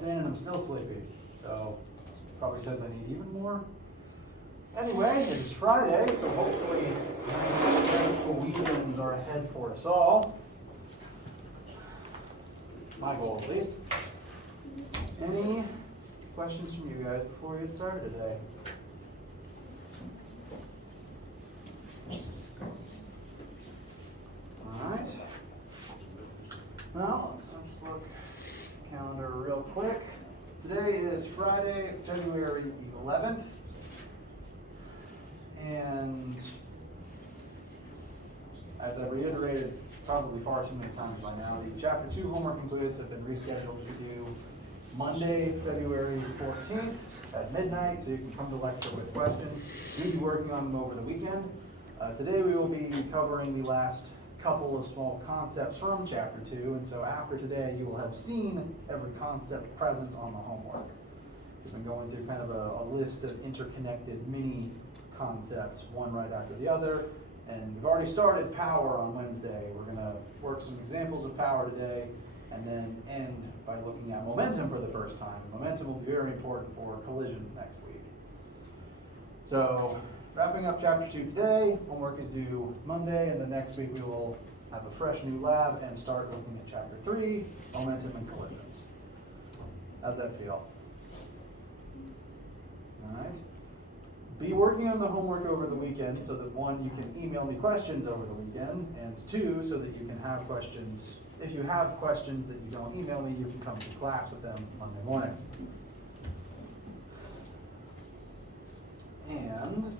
slept in and I'm still sleepy. So probably says I need even more. Anyway, it is Friday, so hopefully nice restful weekends are ahead for us all. My goal, at least. Any questions from you guys before we get started today? Alright. Well, let's look at the calendar real quick. Today is Friday, February 11th. And as I've reiterated probably far too many times by now, the Chapter 2 homework includes have been rescheduled to do Monday, February 14th at midnight, so you can come to lecture with questions. We'll be working on them over the weekend. Today we will be covering the last couple of small concepts from Chapter 2, and so after today you will have seen every concept present on the homework. We've been going through kind of a list of interconnected mini concepts, one right after the other, and we've already started power on Wednesday. We're going to work some examples of power today, and then end by looking at momentum for the first time. Momentum will be very important for collisions next week. So, wrapping up Chapter 2 today, homework is due Monday, and then next week we will have a fresh new lab and start looking at Chapter 3, momentum and collisions. How's that feel? All right. Be working on the homework over the weekend so that one, you can email me questions over the weekend, and two, so that you can have questions. If you have questions that you don't email me, you can come to class with them Monday morning. And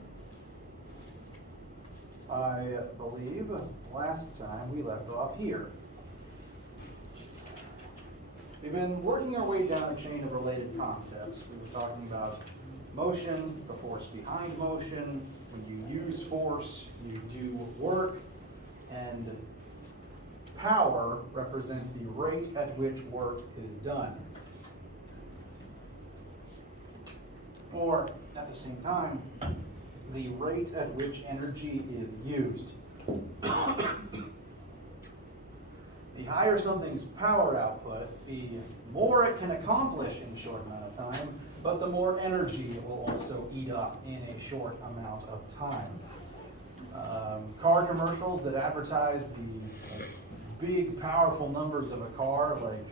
I believe last time we left off here. We've been working our way down a chain of related concepts. We were talking about motion, the force behind motion. When you use force, you do work, and power represents the rate at which work is done. Or, at the same time, the rate at which energy is used. The higher something's power output, the more it can accomplish in a short amount of time, but the more energy it will also eat up in a short amount of time. Car commercials that advertise the big, powerful numbers of a car, like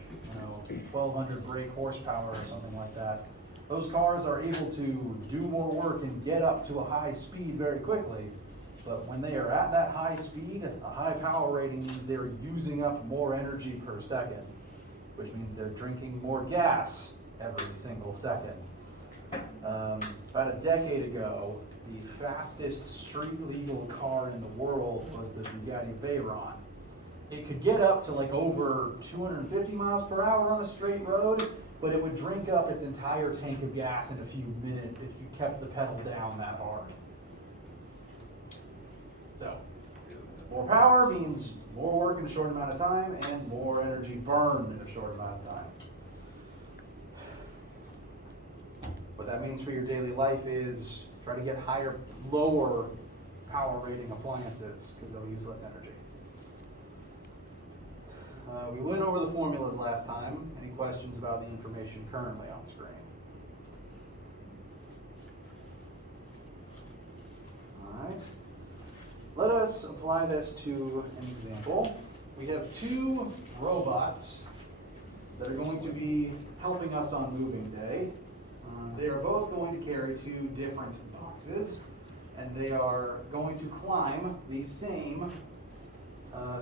1,200 brake horsepower or something like that, those cars are able to do more work and get up to a high speed very quickly. But when they are at that high speed, a high power rating means they're using up more energy per second, which means they're drinking more gas every single second. About a decade ago, the fastest street legal car in the world was the Bugatti Veyron. It could get up to like over 250 miles per hour on a straight road, but it would drink up its entire tank of gas in a few minutes if you kept the pedal down that hard. So, more power means more work in a short amount of time and more energy burned in a short amount of time. What that means for your daily life is try to get lower power rating appliances because they'll use less energy. We went over the formulas last time. Any questions about the information currently on screen? All right. Let us apply this to an example. We have two robots that are going to be helping us on moving day. They are both going to carry two different boxes, and they are going to climb the same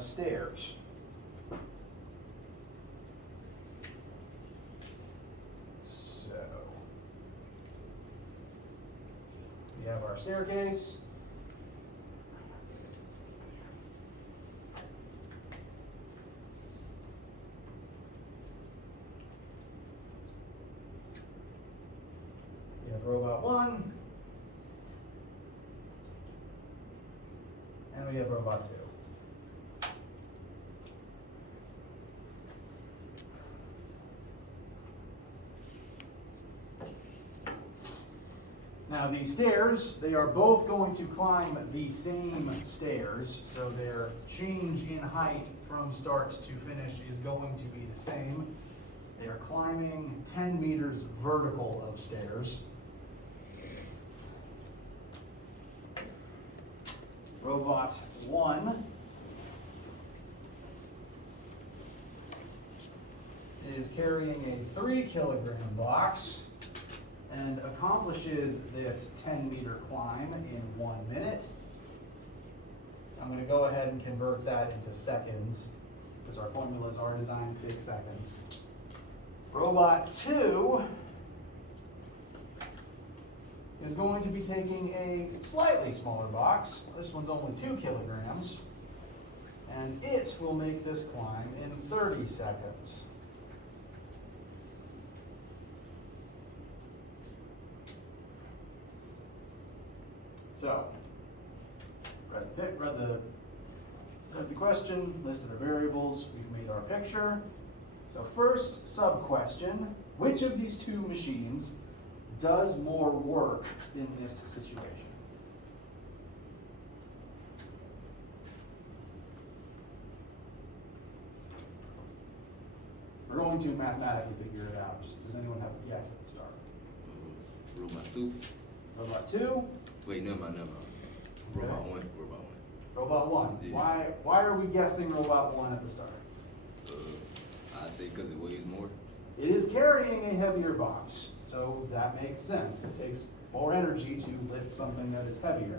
stairs. So, we have our staircase. We have robot 1, and we have robot 2. Now these stairs, they are both going to climb the same stairs, so their change in height from start to finish is going to be the same. They are climbing 10 meters vertical of stairs. Robot 1 is carrying a 3-kilogram box and accomplishes this 10-meter climb in 1 minute. I'm going to go ahead and convert that into seconds because our formulas are designed to take seconds. Robot 2 is going to be taking a slightly smaller box. This one's only 2 kilograms, and it will make this climb in 30 seconds. So, read the question, listed our variables, we've made our picture. So first sub-question, which of these two machines does more work in this situation? We're going to mathematically figure it out. Does anyone have a guess at the start? Robot 2. Robot 2? Wait, never mind. Robot 1. Robot 1. Yeah. Why are we guessing Robot 1 at the start? I say because it weighs more. It is carrying a heavier box, so that makes sense. It takes more energy to lift something that is heavier.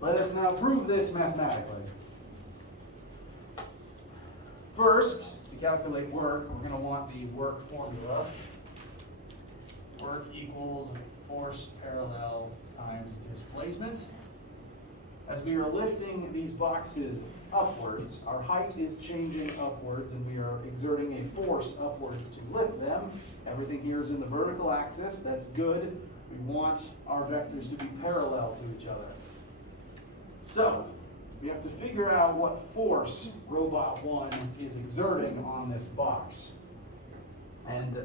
Let us now prove this mathematically. First, to calculate work, we're going to want the work formula. Work equals force parallel times displacement. As we are lifting these boxes upwards, our height is changing upwards and we are exerting a force upwards to lift them. Everything here is in the vertical axis. That's good. We want our vectors to be parallel to each other. So, we have to figure out what force Robot 1 is exerting on this box. And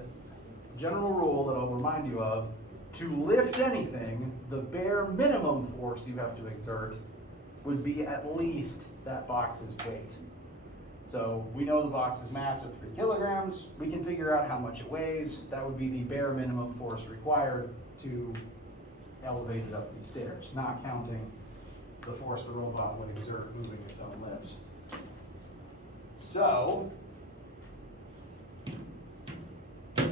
general rule that I'll remind you of, to lift anything, the bare minimum force you have to exert would be at least that box's weight. So we know the box's mass of 3 kilograms. We can figure out how much it weighs. That would be the bare minimum force required to elevate it up these stairs, not counting the force the robot would exert moving its own limbs. So, I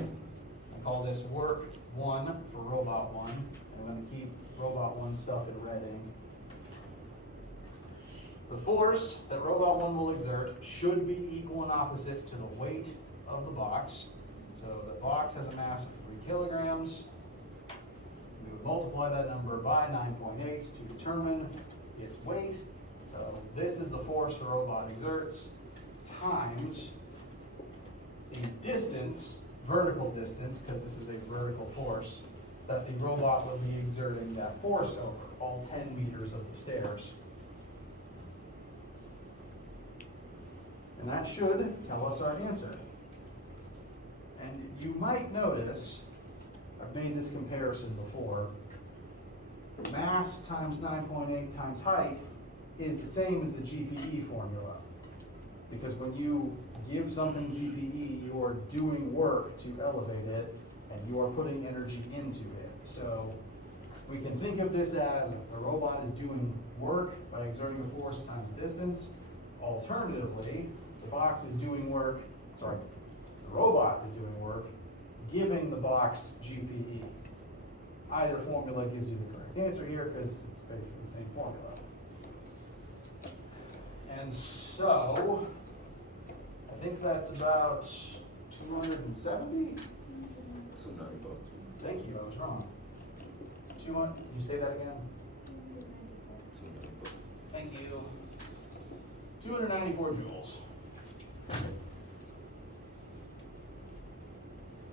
call this work 1 for robot 1. I'm going to keep robot 1 stuff in red ink. The force that robot 1 will exert should be equal and opposite to the weight of the box. So the box has a mass of 3 kilograms. We would multiply that number by 9.8 to determine its weight. So this is the force the robot exerts times the distance, vertical distance, because this is a vertical force, that the robot will be exerting that force over, all 10 meters of the stairs. And that should tell us our answer. And you might notice, I've made this comparison before, mass times 9.8 times height is the same as the GPE formula. Because when you give something GPE, you are doing work to elevate it, and you are putting energy into it. So we can think of this as the robot is doing work by exerting the force times distance. Alternatively, the box is doing work, the robot is doing work, giving the box GPE. Either formula gives you the correct answer here because it's basically the same formula. And so, I think that's about 270? 294. Thank you, I was wrong. 200, you say that again? 294. Thank you. 294 joules.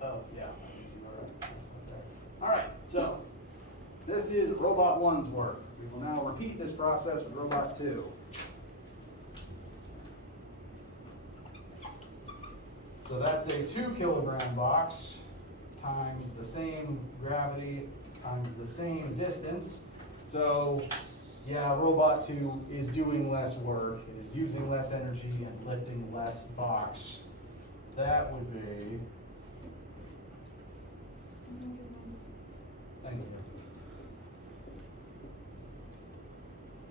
Oh, yeah, I can see where that is. All right, so this is Robot 1's work. We will now repeat this process with Robot 2. So that's a 2 kilogram box times the same gravity times the same distance. So yeah, Robot 2 is doing less work, it is using less energy and lifting less box. That would be Thank you.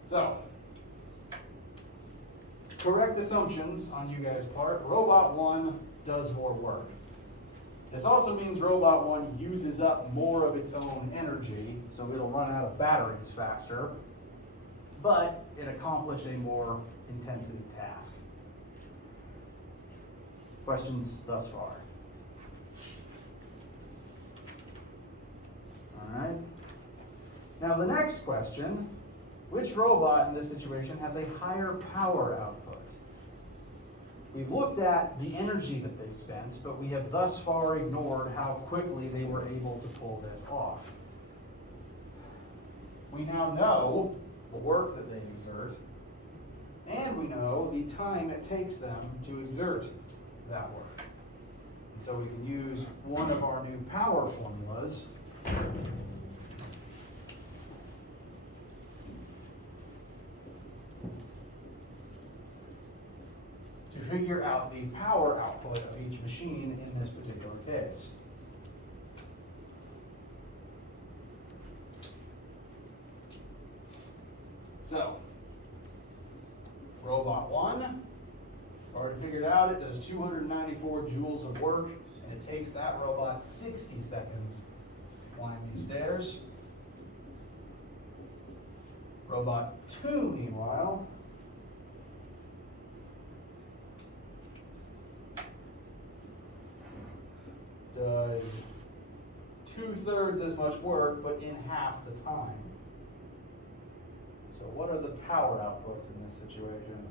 So, correct assumptions on you guys' part. Robot 1 does more work. This also means Robot 1 uses up more of its own energy, so it'll run out of batteries faster, but it accomplished a more intensity task. Questions thus far? All right. Now the next question, which robot in this situation has a higher power output? We've looked at the energy that they spent, but we have thus far ignored how quickly they were able to pull this off. We now know the work that they exert, and we know the time it takes them to exert that work. And so we can use one of our new power formulas to figure out the power output of each machine in this particular case. So, Robot 1, already figured out it does 294 joules of work, and it takes that robot 60 seconds to climb these stairs. Robot 2, meanwhile, does 2/3 as much work, but in half the time. So what are the power outputs in this situation?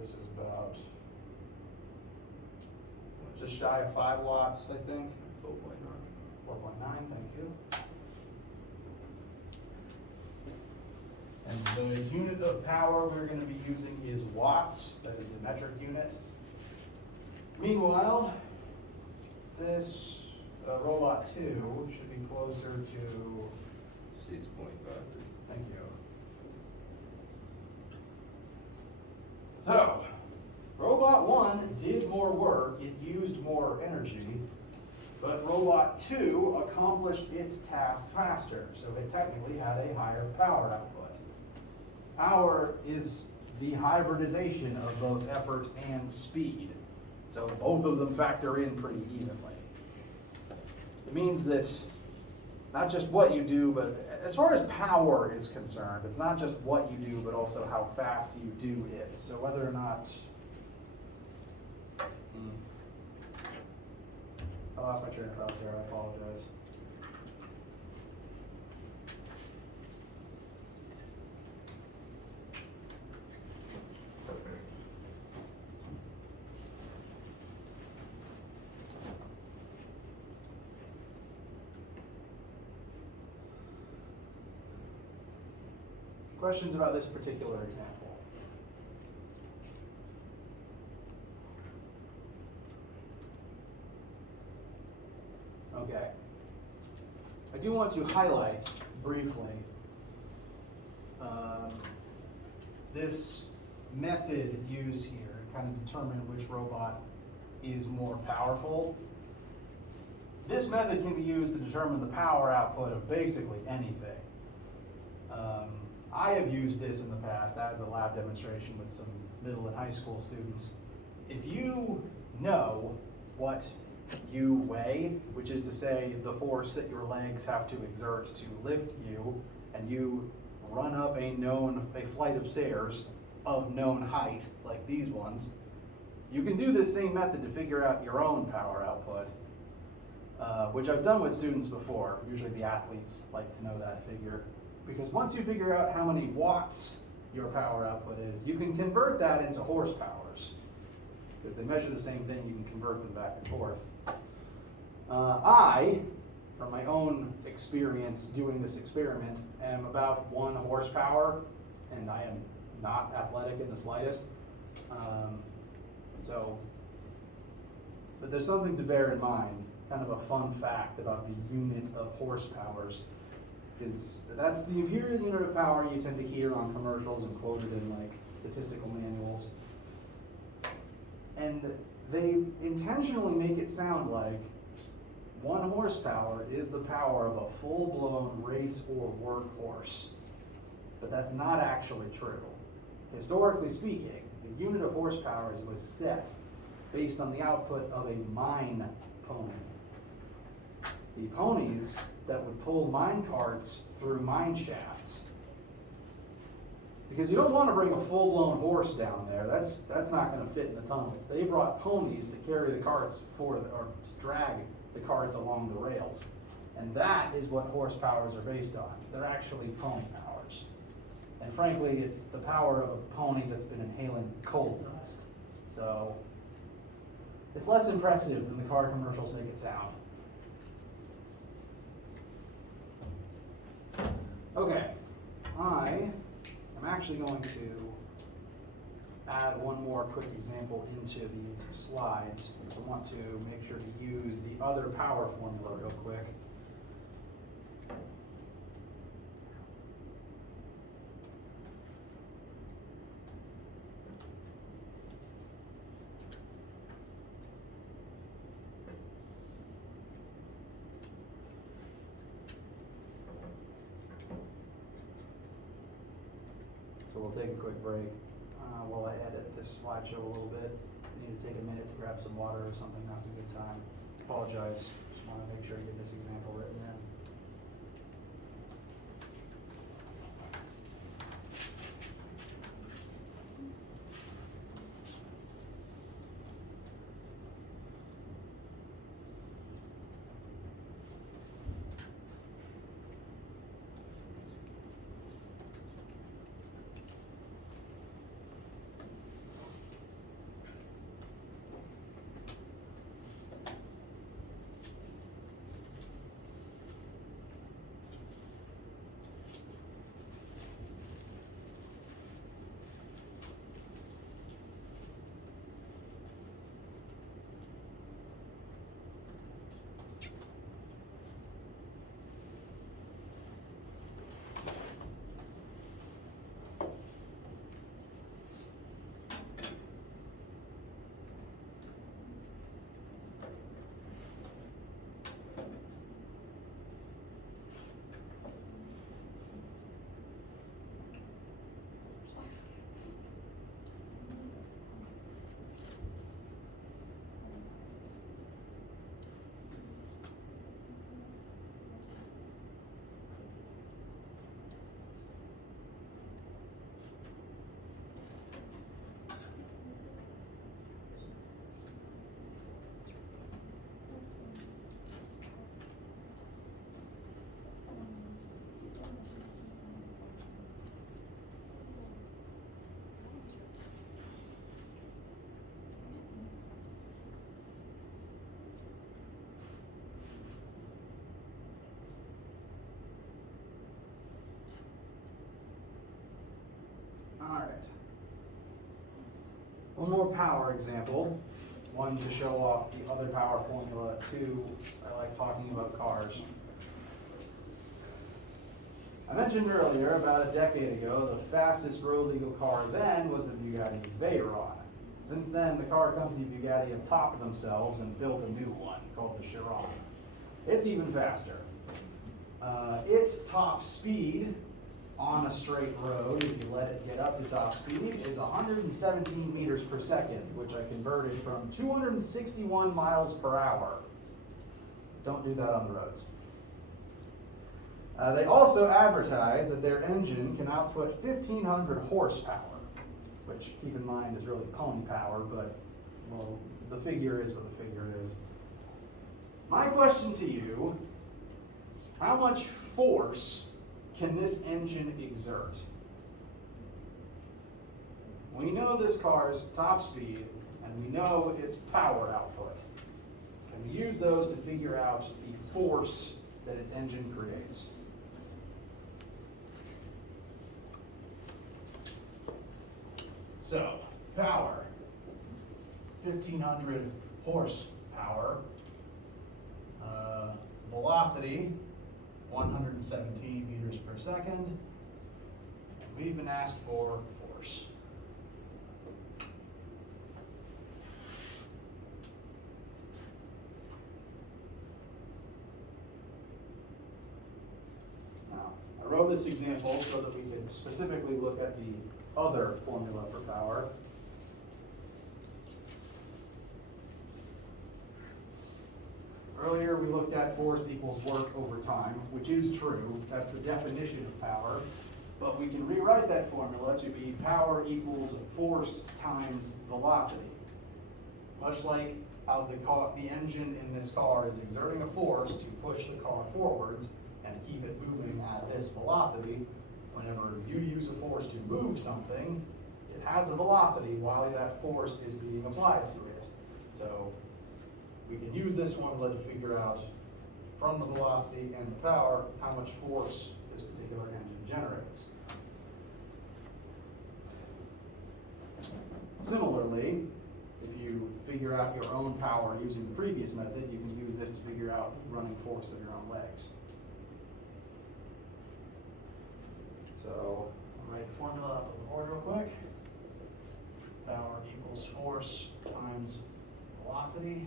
This is about just shy of 5 watts, I think. 4.9. 4.9, thank you. And the unit of power we're going to be using is watts. That is the metric unit. Meanwhile, this robot 2 should be closer to 6.53. Thank you. So, Robot 1 did more work, it used more energy, but Robot 2 accomplished its task faster, so it technically had a higher power output. Power is the hybridization of both effort and speed, so both of them factor in pretty evenly. It means that not just what you do, but as far as power is concerned, it's not just what you do, but also how fast you do it. So whether or not, I lost my train of thought there, I apologize. Questions about this particular example? Okay. I do want to highlight briefly this method used here to kind of determine which robot is more powerful. This method can be used to determine the power output of basically anything. I have used this in the past as a lab demonstration with some middle and high school students. If you know what you weigh, which is to say the force that your legs have to exert to lift you, and you run up a flight of stairs of known height, like these ones, you can do this same method to figure out your own power output, which I've done with students before. Usually the athletes like to know that figure. Because once you figure out how many watts your power output is, you can convert that into horsepowers. Because they measure the same thing, you can convert them back and forth. I, from my own experience doing this experiment, am about 1 horsepower, and I am not athletic in the slightest. But there's something to bear in mind, kind of a fun fact about the unit of horsepowers, is that's the imperial unit of power you tend to hear on commercials and quoted in like statistical manuals. And they intentionally make it sound like 1 horsepower is the power of a full-blown race or workhorse. But that's not actually true. Historically speaking, the unit of horsepower was set based on the output of a mine pony. The ponies that would pull mine carts through mine shafts. Because you don't want to bring a full-blown horse down there. That's not going to fit in the tunnels. They brought ponies to carry the carts or to drag the carts along the rails. And that is what horsepowers are based on. They're actually pony powers. And frankly, it's the power of a pony that's been inhaling coal dust. So it's less impressive than the car commercials make it sound. Okay, I am actually going to add one more quick example into these slides, because I want to make sure to use the other power formula real quick. So we'll take a quick break while I edit this slideshow a little bit. I need to take a minute to grab some water or something. Now's a good time. Apologize. Just want to make sure to get this example written in. All right. One more power example. One to show off the other power formula. Two, I like talking about cars. I mentioned earlier, about a decade ago, the fastest road legal car then was the Bugatti Veyron. Since then, the car company Bugatti have topped themselves and built a new one called the Chiron. It's even faster. Its top speed on a straight road, if you let it get up to top speed, is 117 meters per second, which I converted from 261 miles per hour. Don't do that on the roads. They also advertise that their engine can output 1,500 horsepower, which, keep in mind, is really pony power, but, well, the figure is what the figure is. My question to you, how much force can this engine exert? We know this car's top speed, and we know its power output. Can we use those to figure out the force that its engine creates? So, power, 1,500 horsepower. Velocity, 117 meters per second. And we've been asked for force. Now, I wrote this example so that we could specifically look at the other formula for power. Earlier, we looked at force equals work over time, which is true. That's the definition of power. But we can rewrite that formula to be power equals force times velocity. Much like how the engine in this car is exerting a force to push the car forwards and keep it moving at this velocity, whenever you use a force to move something, it has a velocity while that force is being applied to it. So we can use this formula to figure out from the velocity and the power how much force this particular engine generates. Similarly, if you figure out your own power using the previous method, you can use this to figure out running force of your own legs. So I'll write the formula up on the board real quick. Power equals force times velocity.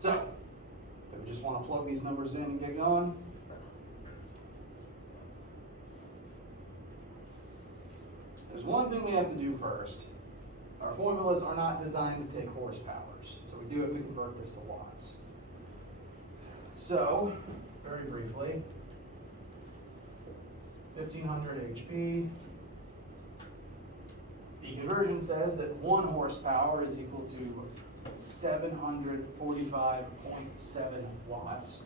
So, do we just want to plug these numbers in and get going? There's one thing we have to do first. Our formulas are not designed to take horsepowers, so we do have to convert this to watts. So, very briefly, 1,500 HP. The conversion says that 1 horsepower is equal to 745.7 watts.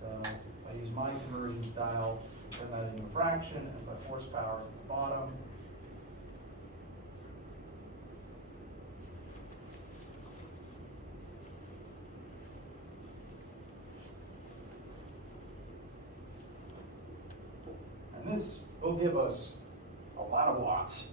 So I use my conversion style, put that into a fraction, and put horsepower at the bottom. And this will give us a lot of watts.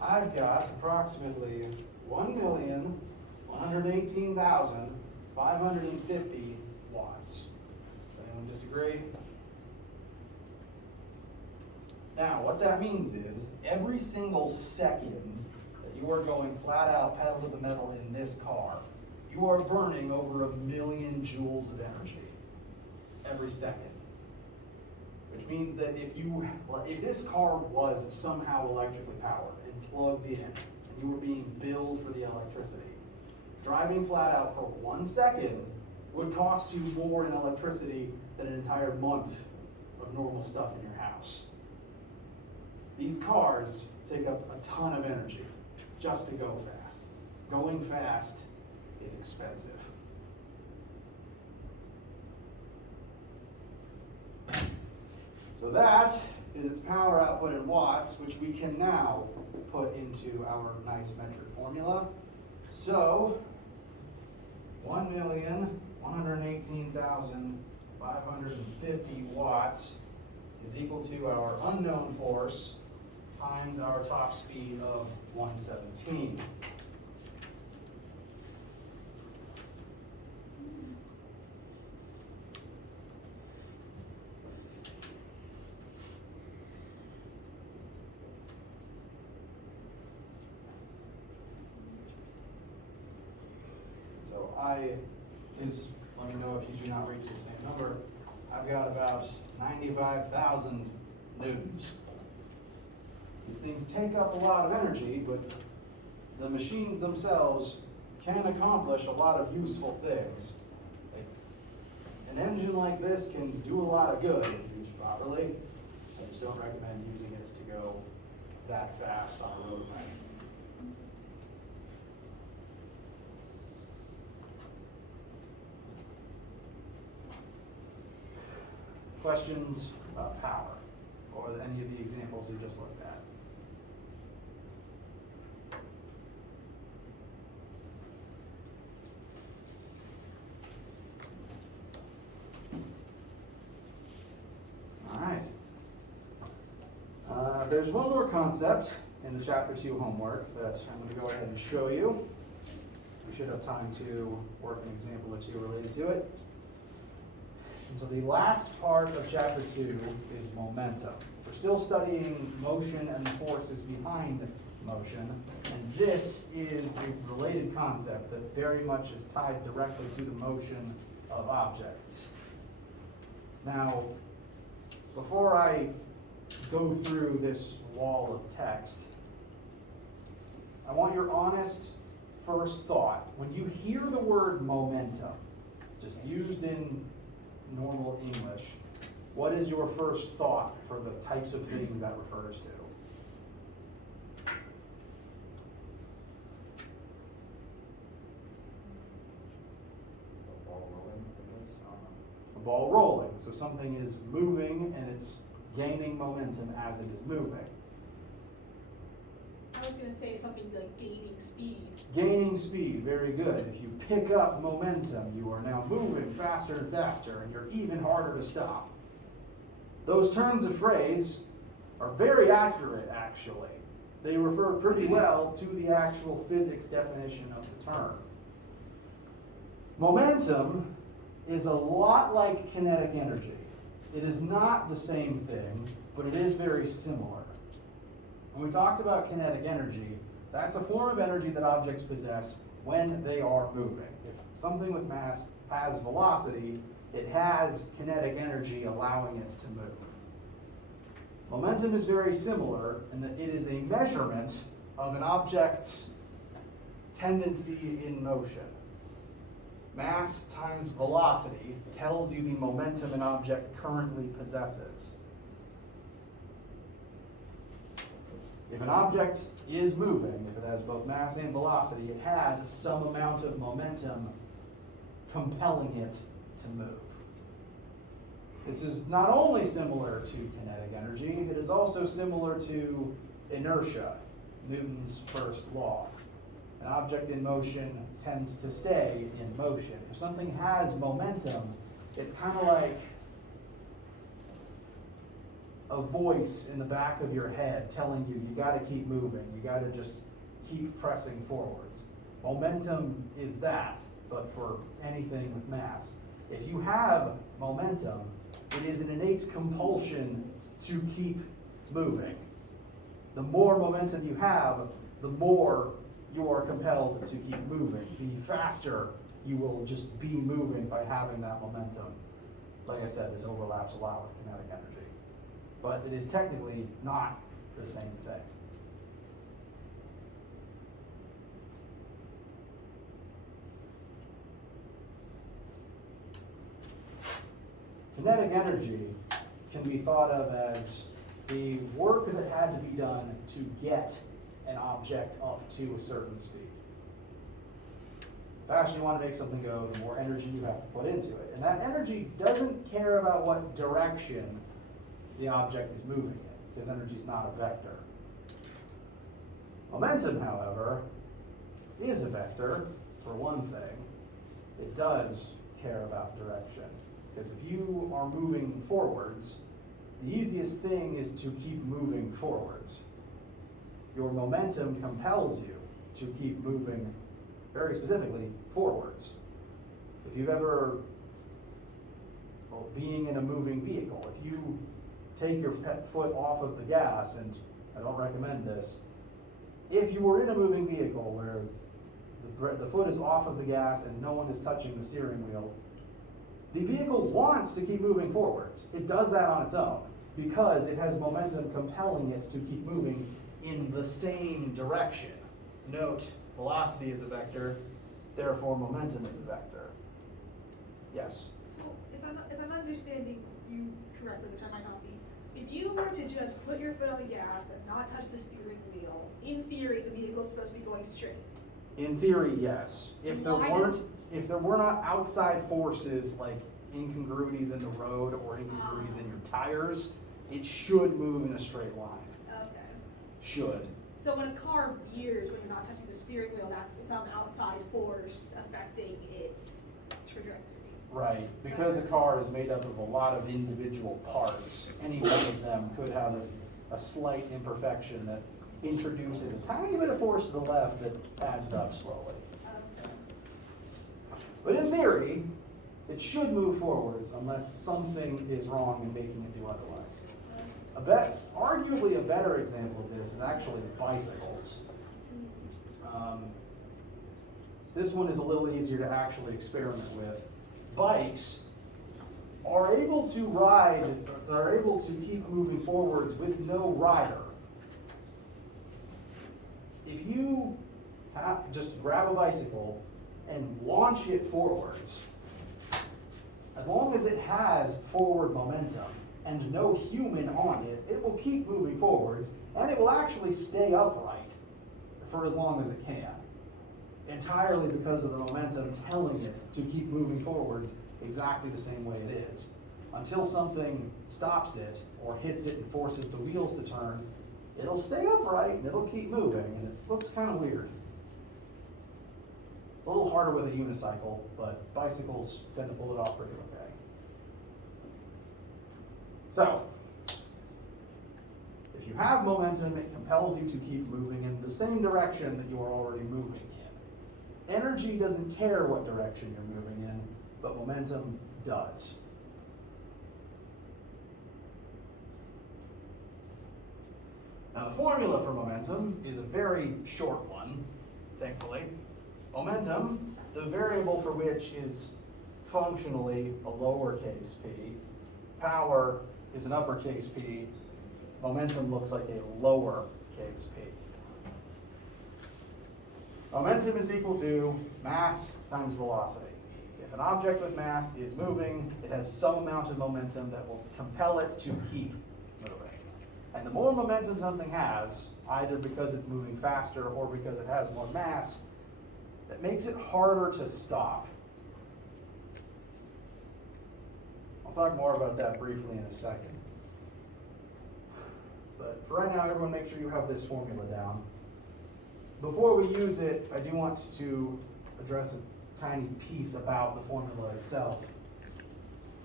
I've got approximately 1,118,550 watts. Does anyone disagree? Now, what that means is every single second that you are going flat out pedal to the metal in this car, you are burning over 1,000,000 joules of energy every second. Which means that if this car was somehow electrically powered and plugged in, and you were being billed for the electricity, driving flat out for 1 second would cost you more in electricity than an entire month of normal stuff in your house. These cars take up a ton of energy just to go fast. Going fast is expensive. So that is its power output in watts, which we can now put into our nice metric formula. So 1,118,550 watts is equal to our unknown force times our top speed of 117. Please let me know if you do not reach the same number. I've got about 95,000 newtons. These things take up a lot of energy, but the machines themselves can accomplish a lot of useful things. An engine like this can do a lot of good if used properly. I just don't recommend using it to go that fast on a roadway. Questions about power or any of the examples we just looked at? All right. There's one more concept in the chapter 2 homework that I'm going to go ahead and show you. We should have time to work an example or two related to it. And so the last part of chapter 2 is momentum. We're still studying motion and the forces behind motion, and this is a related concept that very much is tied directly to the motion of objects. Now, before I go through this wall of text, I want your honest first thought. When you hear the word momentum, just used in normal English, what is your first thought for the types of things that refers to? A ball rolling. So something is moving and it's gaining momentum as it is moving. I was going to say something like gaining speed. Gaining speed, very good. If you pick up momentum, you are now moving faster and faster, and you're even harder to stop. Those turns of phrase are very accurate, actually. They refer pretty well to the actual physics definition of the term. Momentum is a lot like kinetic energy. It is not the same thing, but it is very similar. When we talked about kinetic energy, that's a form of energy that objects possess when they are moving. If something with mass has velocity, it has kinetic energy allowing it to move. Momentum is very similar in that it is a measurement of an object's tendency in motion. Mass times velocity tells you the momentum an object currently possesses. If an object is moving, if it has both mass and velocity, it has some amount of momentum compelling it to move. This is not only similar to kinetic energy, it is also similar to inertia, Newton's first law. An object in motion tends to stay in motion. If something has momentum, it's kind of like a voice in the back of your head telling you, you got to keep moving, you got to just keep pressing forwards. Momentum is that, but for anything with mass. If you have momentum, it is an innate compulsion to keep moving. The more momentum you have, the more you are compelled to keep moving. The faster you will just be moving by having that momentum. Like I said, this overlaps a lot with kinetic energy. But it is technically not the same thing. Kinetic energy can be thought of as the work that had to be done to get an object up to a certain speed. The faster you want to make something go, the more energy you have to put into it. And that energy doesn't care about what direction the object is moving in, because energy is not a vector. Momentum, however, is a vector, for one thing. It does care about direction. Because if you are moving forwards, the easiest thing is to keep moving forwards. Your momentum compels you to keep moving, very specifically, forwards. If you've ever, being in a moving vehicle, if you take your foot off of the gas, and I don't recommend this, if you were in a moving vehicle where the foot is off of the gas and no one is touching the steering wheel, the vehicle wants to keep moving forwards. It does that on its own because it has momentum compelling it to keep moving in the same direction. Note, velocity is a vector, Therefore, momentum is a vector. Yes? So if I'm understanding you correctly, which I might not be, if you were to just put your foot on the gas and not touch the steering wheel, in theory, the vehicle's supposed to be going straight. In theory, yes. If there Why weren't, does- if there were not outside forces like incongruities in the road or incongruities in your tires, it should move in a straight line. Okay. Should. So when a car veers when you're not touching the steering wheel, that's some outside force affecting its trajectory. Right. Because a car is made up of a lot of individual parts, any one of them could have a slight imperfection that introduces a tiny bit of force to the left that adds up slowly. Okay. But in theory, it should move forwards unless something is wrong in making it do otherwise. Arguably a better example of this is actually bicycles. This one is a little easier to actually experiment with. Bikes are able to keep moving forwards with no rider. If you just grab a bicycle and launch it forwards, as long as it has forward momentum and no human on it, it will keep moving forwards, and it will actually stay upright for as long as it can. Entirely because of the momentum telling it to keep moving forwards exactly the same way it is. Until something stops it or hits it and forces the wheels to turn, it'll stay upright and it'll keep moving, and it looks kind of weird. It's a little harder with a unicycle, but bicycles tend to pull it off pretty okay. So, if you have momentum, it compels you to keep moving in the same direction that you are already moving in. Energy doesn't care what direction you're moving in, but momentum does. Now the formula for momentum is a very short one, thankfully. Momentum, the variable for which is functionally a lowercase p. Power is an uppercase P. Momentum looks like a lowercase p. Momentum is equal to mass times velocity. If an object with mass is moving, it has some amount of momentum that will compel it to keep moving. And the more momentum something has, either because it's moving faster or because it has more mass, that makes it harder to stop. I'll talk more about that briefly in a second. But for right now, everyone make sure you have this formula down. Before we use it, I do want to address a tiny piece about the formula itself.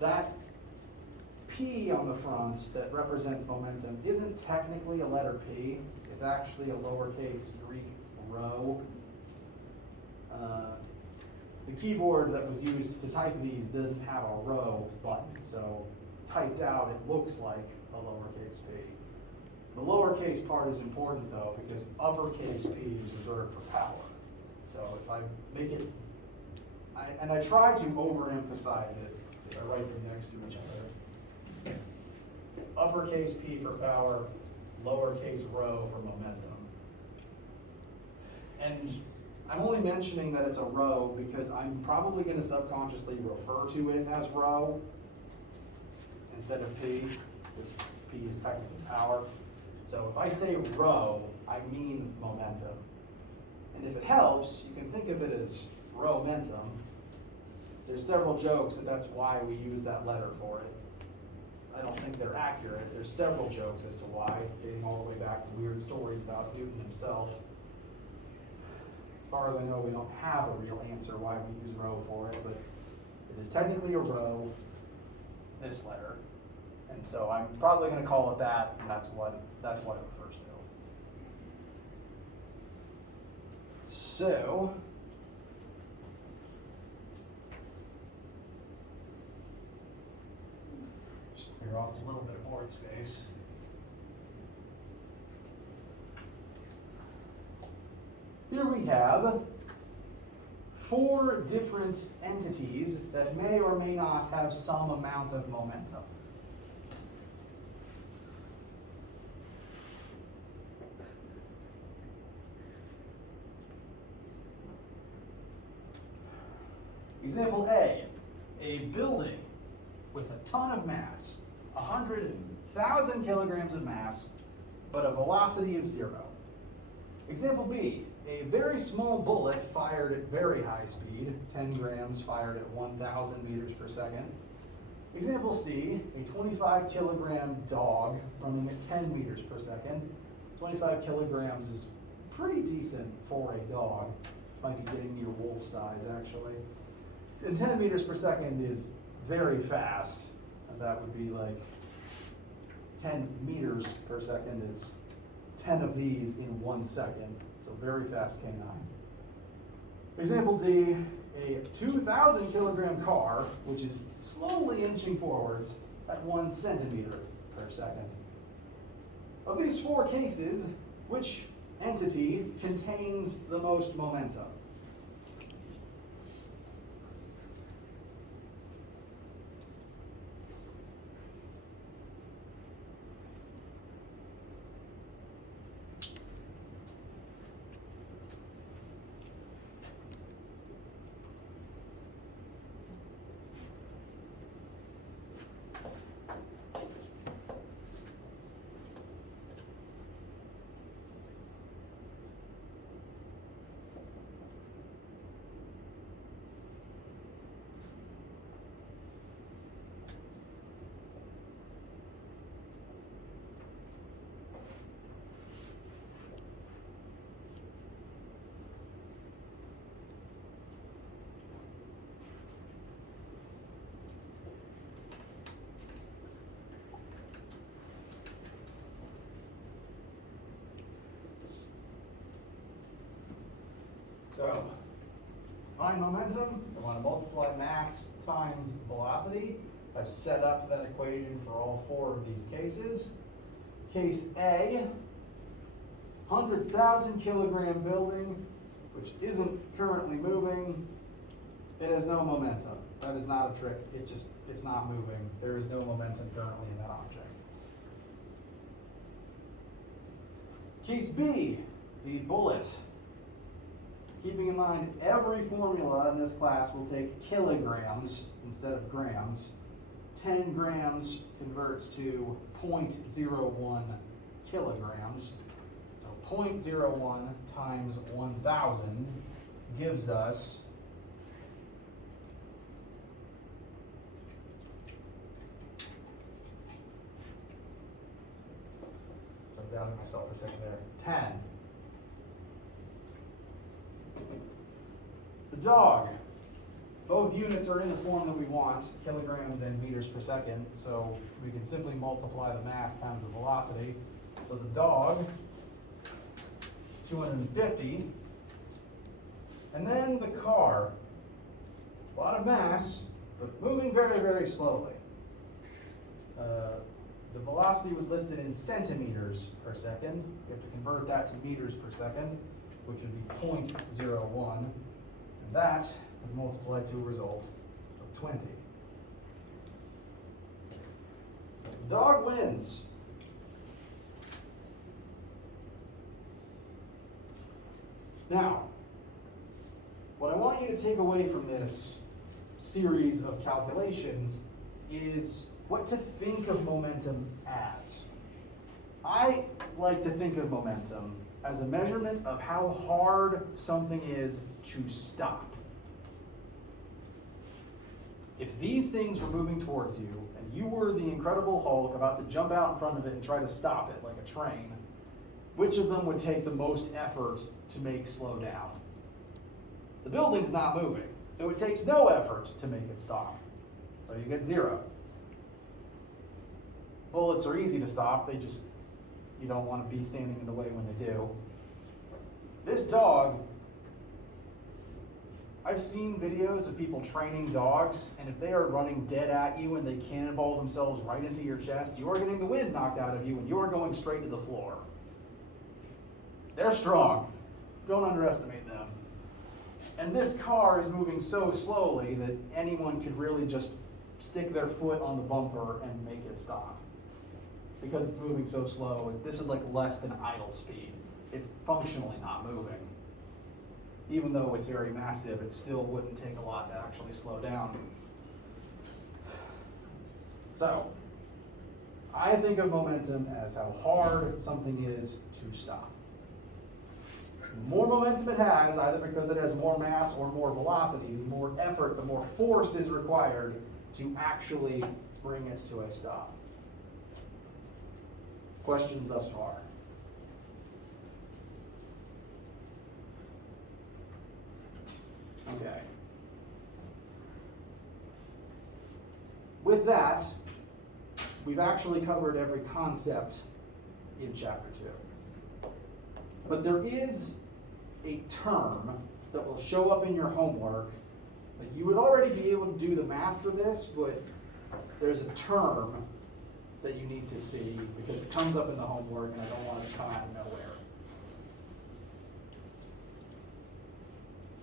That P on the front that represents momentum isn't technically a letter P. It's actually a lowercase Greek rho. The keyboard that was used to type these didn't have a rho button, so typed out it looks like a lowercase p. The lowercase part is important though, because uppercase p is reserved for power. So if I make it, I try to overemphasize it if I write them next to each other. Uppercase p for power, lowercase rho for momentum. And I'm only mentioning that it's a rho because I'm probably going to subconsciously refer to it as rho instead of p, because p is technically power. So if I say rho, I mean momentum. And if it helps, you can think of it as rho-mentum. There's several jokes that that's why we use that letter for it. I don't think they're accurate. There's several jokes as to why, getting all the way back to weird stories about Newton himself. As far as I know, we don't have a real answer why we use rho for it, but it is technically a rho, this letter. And so I'm probably going to call it that, and that's what it refers to. So, just clear off a little bit of board space. Here we have 4 different entities that may or may not have some amount of momentum. Example a building with a ton of mass, 100,000 kilograms of mass, but a velocity of 0. Example B, a very small bullet fired at very high speed, 10 grams fired at 1,000 meters per second. Example C, a 25 kilogram dog running at 10 meters per second. 25 kilograms is pretty decent for a dog. This might be getting near wolf size, actually. And 10 meters per second is very fast. And that would be like 10 meters per second is 10 of these in 1 second. So very fast canine. Example D, a 2,000 kilogram car, which is slowly inching forwards at 1 centimeter per second. Of these 4 cases, which entity contains the most momentum? So, to find momentum, I want to multiply mass times velocity. I've set up that equation for all 4 of these cases. Case A, 100,000 kilogram building, which isn't currently moving. It has no momentum. That is not a trick. It's not moving. There is no momentum currently in that object. Case B, the bullet. Keeping in mind, every formula in this class will take kilograms instead of grams. 10 grams converts to 0.01 kilograms. So 0.01 times 1,000 gives us so I'm doubting myself for a second there. 10. The dog. Both units are in the form that we want, kilograms and meters per second, so we can simply multiply the mass times the velocity. So the dog, 250. And then the car, a lot of mass, but moving very, very slowly. The velocity was listed in centimeters per second. You have to convert that to meters per second, which would be 0.01. And that would multiply to a result of 20. The dog wins. Now, what I want you to take away from this series of calculations is what to think of momentum as. I like to think of momentum as a measurement of how hard something is to stop. If these things were moving towards you, and you were the Incredible Hulk about to jump out in front of it and try to stop it like a train, which of them would take the most effort to make slow down? The building's not moving, so it takes no effort to make it stop. So you get 0. Bullets are easy to stop, you don't want to be standing in the way when they do. This dog, I've seen videos of people training dogs, and if they are running dead at you and they cannonball themselves right into your chest, you are getting the wind knocked out of you and you are going straight to the floor. They're strong. Don't underestimate them. And this car is moving so slowly that anyone could really just stick their foot on the bumper and make it stop. Because it's moving so slow, this is like less than idle speed. It's functionally not moving. even though it's very massive, it still wouldn't take a lot to actually slow down. So, I think of momentum as how hard something is to stop. The more momentum it has, either because it has more mass or more velocity, the more effort, the more force is required to actually bring it to a stop. Questions thus far? Okay. With that, we've actually covered every concept in chapter 2. But there is a term that will show up in your homework. Like, you would already be able to do the math for this, but there's a term that you need to see because it comes up in the homework and I don't want it to come out of nowhere.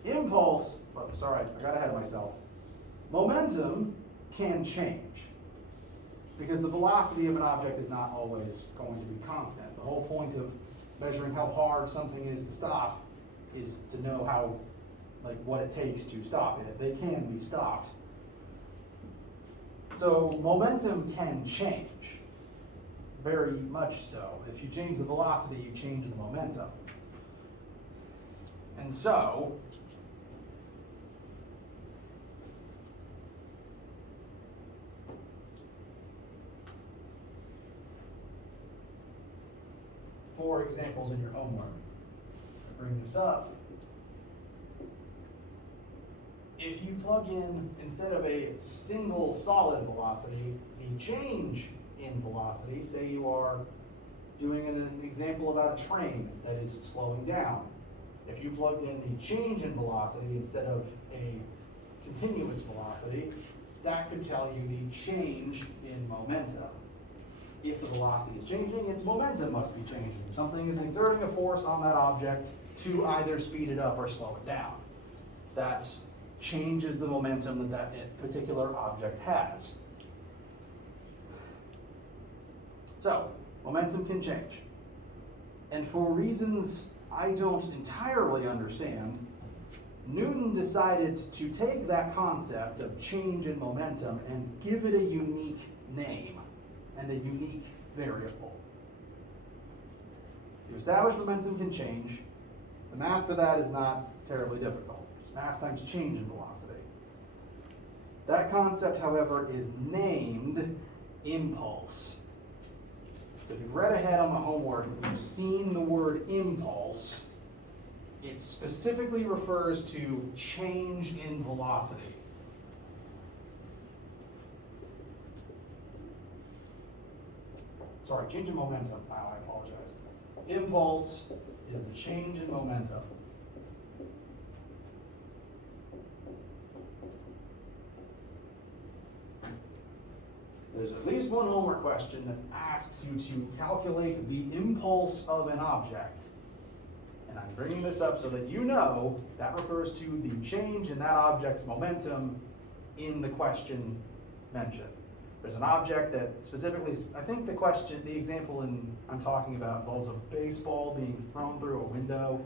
Impulse, oh, sorry, I got ahead of myself. Momentum can change because the velocity of an object is not always going to be constant. The whole point of measuring how hard something is to stop is to know how, like, what it takes to stop it. They can be stopped. So momentum can change, very much so. If you change the velocity, you change the momentum. And so, for examples in your homework, to bring this up, if you plug in, instead of a single solid velocity, the change in velocity, say you are doing an example about a train that is slowing down. If you plugged in the change in velocity instead of a continuous velocity, that could tell you the change in momentum. If the velocity is changing, its momentum must be changing. Something is exerting a force on that object to either speed it up or slow it down. That changes the momentum that particular object has. So, momentum can change. And for reasons I don't entirely understand, Newton decided to take that concept of change in momentum and give it a unique name and a unique variable. To establish momentum can change. The math for that is not terribly difficult. It's mass times change in velocity. That concept, however, is named impulse. So if you've read ahead on the homework, if you've seen the word impulse, it specifically refers to change in velocity. Sorry, change in momentum. Wow, I apologize. Impulse is the change in momentum. There's at least one homework question that asks you to calculate the impulse of an object. And I'm bringing this up so that you know that refers to the change in that object's momentum in the question mentioned. There's an object that specifically, I think the example I'm talking about involves a baseball being thrown through a window,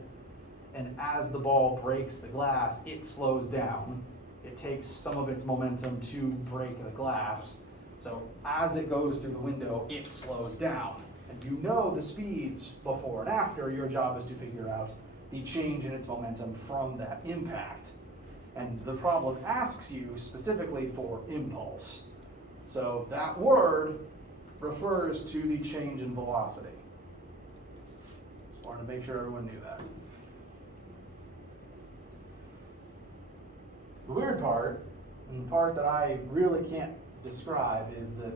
and as the ball breaks the glass, it slows down. It takes some of its momentum to break the glass. So as it goes through the window, it slows down. And you know the speeds before and after. Your job is to figure out the change in its momentum from that impact. And the problem asks you specifically for impulse. So that word refers to the change in velocity. Just wanted to make sure everyone knew that. The weird part, and the part that I really can't describe, is that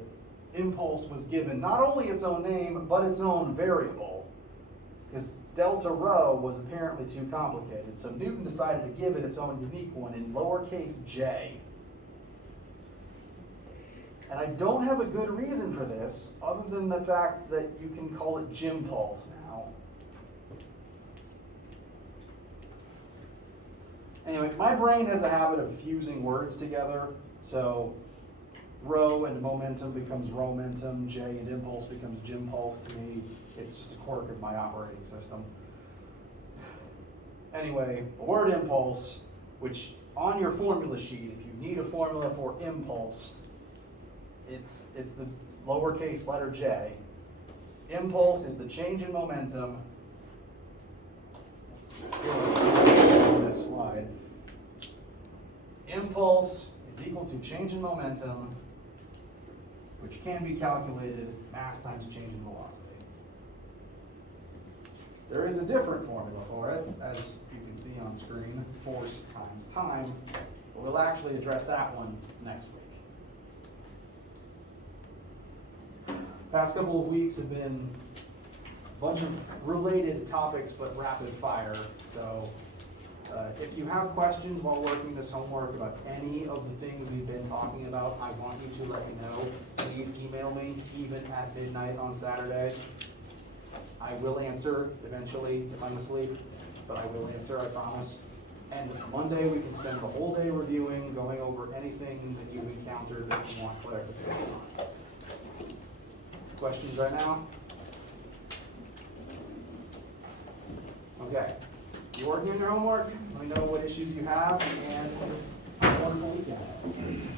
impulse was given not only its own name, but its own variable. Because delta rho was apparently too complicated, so Newton decided to give it its own unique one in lowercase j. And I don't have a good reason for this, other than the fact that you can call it gympulse now. Anyway, my brain has a habit of fusing words together, so rho and momentum becomes romentum, j and impulse becomes gympulse to me. It's just a quirk of my operating system. Anyway, the word impulse, which on your formula sheet, if you need a formula for impulse, it's the lowercase letter j. Impulse is the change in momentum. Here, on this slide. Impulse is equal to change in momentum, which can be calculated mass times change in velocity. There is a different formula for it, as you can see on screen, force times time, but we'll actually address that one next week. Past couple of weeks have been a bunch of related topics, but rapid fire. So if you have questions while working this homework about any of the things we've been talking about, I want you to let me know. Please email me, even at midnight on Saturday. I will answer eventually if I'm asleep, but I will answer, I promise. And Monday we can spend the whole day reviewing, going over anything that you've encountered that you want clarification on. Questions right now? Okay. You working on your homework? Let me know what issues you have, and have a wonderful weekend.